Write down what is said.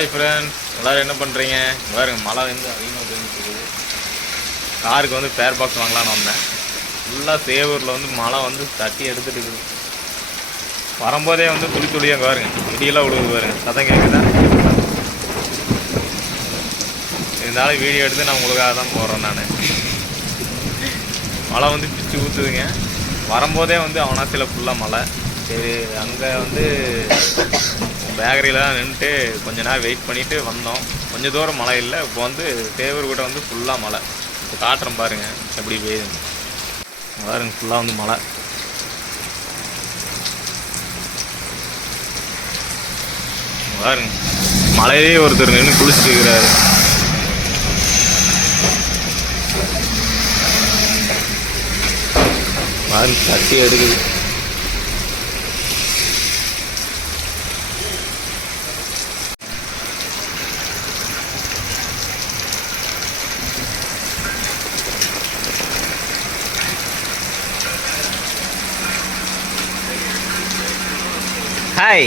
Hi friends, எல்லோரும் என்ன பண்ணுறீங்க? பாருங்க, மழை வந்து அதிகமாக பெஞ்சிருக்குது. காருக்கு வந்து பேர் பாக்ஸ் வாங்கலான்னு வந்தேன். ஃபுல்லாக சேவூரில் வந்து மழை வந்து தட்டி எடுத்துகிட்டு இருக்குது. வரும்போதே வந்து துளி துளியாக பாருங்க, இடியெல்லாம் விழுகுது பாருங்க, சத்தம் கேட்குதா? இருந்தாலும் வீடியோ எடுத்து நான் உங்களுக்காக தான் போடுறேன். நான் மழை வந்து பிச்சு ஊற்றுதுங்க. வரும்போதே வந்து அவனாசியில் ஃபுல்லாக மழை. சரி, அங்கே வந்து பேக்கரியில் தான் நின்றுட்டு கொஞ்ச நேரம் வெயிட் பண்ணிவிட்டு வந்தோம். கொஞ்சம் தூரம் மழை இல்லை. இப்போ வந்து தேவர் கூட வந்து ஃபுல்லாக மழை. இப்போ காட்டுறேன் பாருங்கள் எப்படி பெய்யுது பாருங்க. ஃபுல்லாக வந்து மழை. பாருங்க, மழையே ஒருத்தர் நின்று குளிச்சுட்டு இருக்கிறாரு. பாருங்க, தட்டி எடுக்குது. Hi.